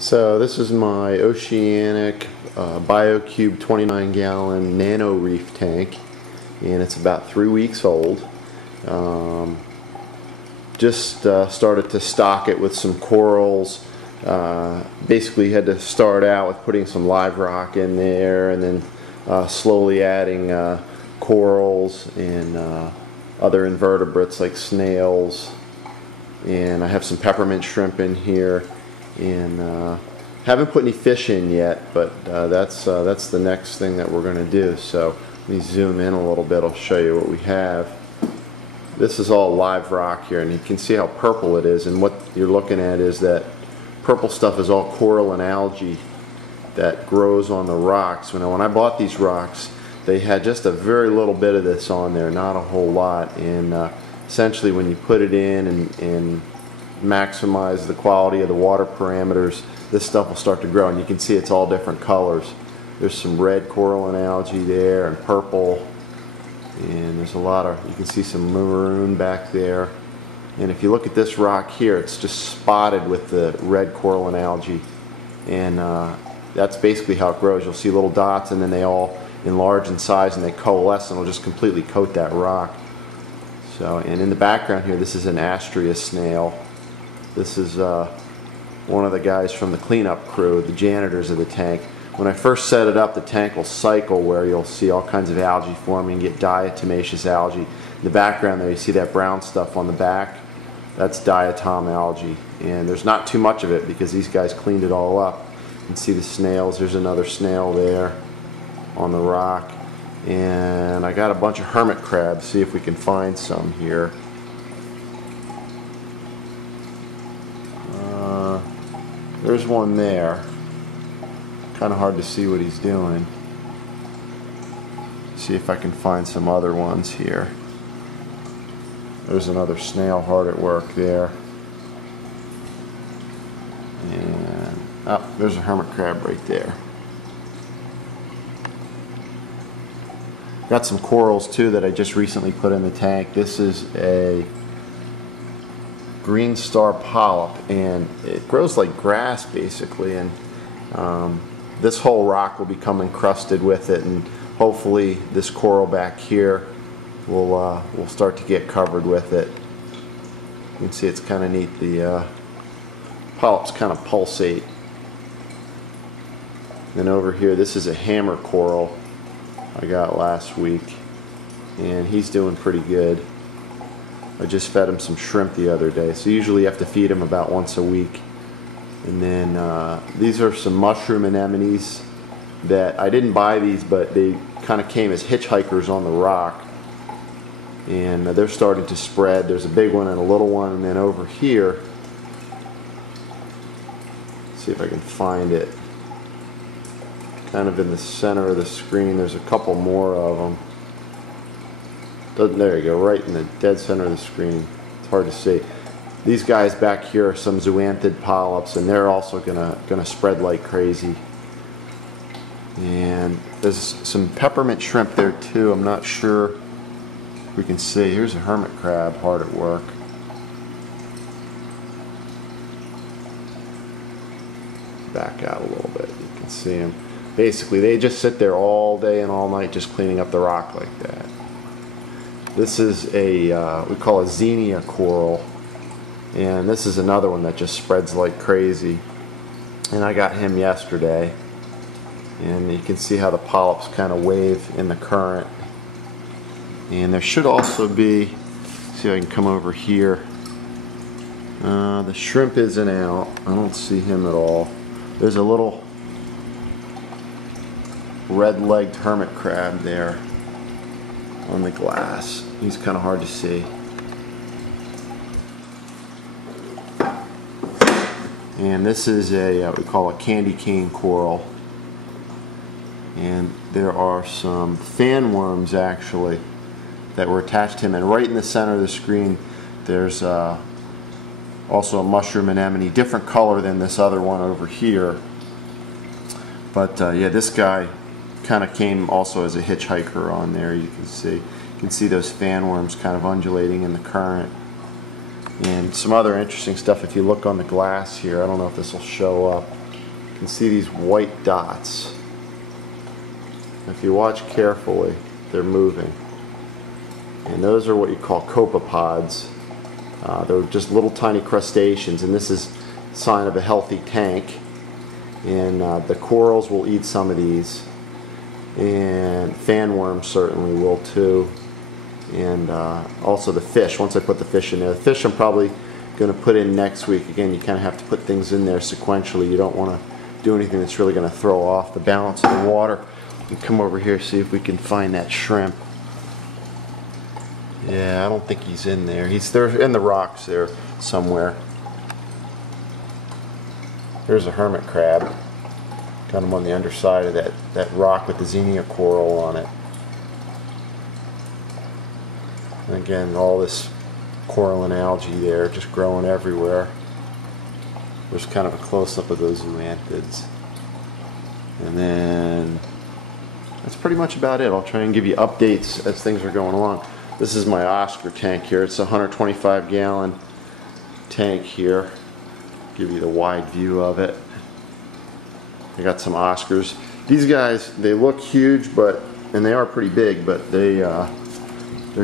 So this is my Oceanic Biocube 29-gallon Nano Reef tank, and it's about 3 weeks old. Just started to stock it with some corals. Basically had to start out with putting some live rock in there, and then slowly adding corals and other invertebrates like snails. And I have some peppermint shrimp in here, and haven't put any fish in yet, but that's the next thing that we're going to do. So let me zoom in a little bit. I'll show you what we have. This is all live rock here, and you can see how purple it is, and what you're looking at is that purple stuff is all coral and algae that grows on the rocks. When I bought these rocks, they had just a very little bit of this on there, not a whole lot, and essentially when you put it in and maximize the quality of the water parameters, this stuff will start to grow, and you can see it's all different colors. There's some red coral and algae there, and purple, and there's a lot of, you can see some maroon back there. And if you look at this rock here, it's just spotted with the red coral and algae, and that's basically how it grows. You'll see little dots, and then they all enlarge in size and they coalesce, and it'll just completely coat that rock. So, and in the background here, this is an Astrea snail. This is one of the guys from the cleanup crew, the janitors of the tank. When I first set it up, the tank will cycle where you'll see all kinds of algae forming, get diatomaceous algae. In the background there, you see that brown stuff on the back. That's diatom algae, and there's not too much of it because these guys cleaned it all up. You can see the snails. There's another snail there on the rock, and I got a bunch of hermit crabs. See if we can find some here. There's one there. Kind of hard to see what he's doing. See if I can find some other ones here. There's another snail hard at work there. And oh, there's a hermit crab right there. Got some corals too that I just recently put in the tank. This is a green star polyp, and it grows like grass basically, and this whole rock will become encrusted with it, and hopefully this coral back here will start to get covered with it. You can see it's kind of neat. The polyps kind of pulsate. Then over here, this is a hammer coral I got last week, and he's doing pretty good. I just fed him some shrimp the other day, so usually you have to feed him about once a week. And then these are some mushroom anemones that I didn't buy these, but they kind of came as hitchhikers on the rock, and they're starting to spread. There's a big one and a little one, and then over here, let's see if I can find it, kind of in the center of the screen, there's a couple more of them. There you go, right in the dead center of the screen. It's hard to see. These guys back here are some zooanthid polyps, and they're also gonna spread like crazy. And there's some peppermint shrimp there too. I'm not sure if we can see. Here's a hermit crab hard at work. Back out a little bit, you can see them. Basically, they just sit there all day and all night just cleaning up the rock like that. This is a, we call a xenia coral, and this is another one that just spreads like crazy. And I got him yesterday, and you can see how the polyps kind of wave in the current. And there should also be, see if I can come over here. The shrimp isn't out. I don't see him at all. There's a little red-legged hermit crab there on the glass. He's kind of hard to see. And this is a what we call a candy cane coral, and there are some fan worms actually that were attached to him, and right in the center of the screen there's also a mushroom anemone, different color than this other one over here, but yeah, this guy kind of came also as a hitchhiker on there. You can see those fan worms kind of undulating in the current. And some other interesting stuff, if you look on the glass here, I don't know if this will show up. can see these white dots. If you watch carefully, they're moving. And those are what you call copepods. They're just little tiny crustaceans, and this is a sign of a healthy tank. And the corals will eat some of these, and fan worms certainly will too, and also the fish. Once I put the fish in there, the fish I'm probably going to put in next week. Again, you kind of have to put things in there sequentially. You don't want to do anything that's really going to throw off the balance of the water. And come over here, see if we can find that shrimp. Yeah, I don't think he's in there. They're in the rocks there somewhere. There's a hermit crab. Got him on the underside of that rock with the xenia coral on it. And again, all this coraline algae there just growing everywhere. There's kind of a close-up of those zoanthids. And then that's pretty much about it. I'll try and give you updates as things are going along. This is my Oscar tank here. It's a 125-gallon tank here. Give you the wide view of it. I got some Oscars. These guys, they look huge, and they are pretty big, but they're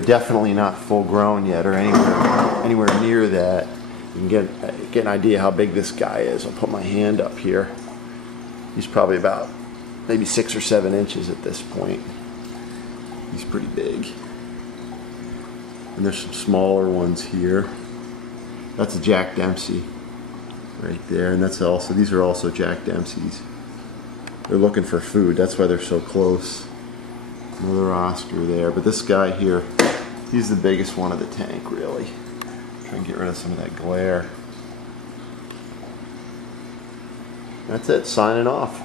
definitely not full grown yet or anywhere near that. You can get an idea how big this guy is. I'll put my hand up here. He's probably about maybe 6 or 7 inches at this point. He's pretty big. And there's some smaller ones here. That's a Jack Dempsey right there, and that's also, these are also Jack Dempseys. They're looking for food, that's why they're so close. Another Oscar there, but this guy here, he's the biggest one of the tank, really. Try and get rid of some of that glare. That's it, signing off.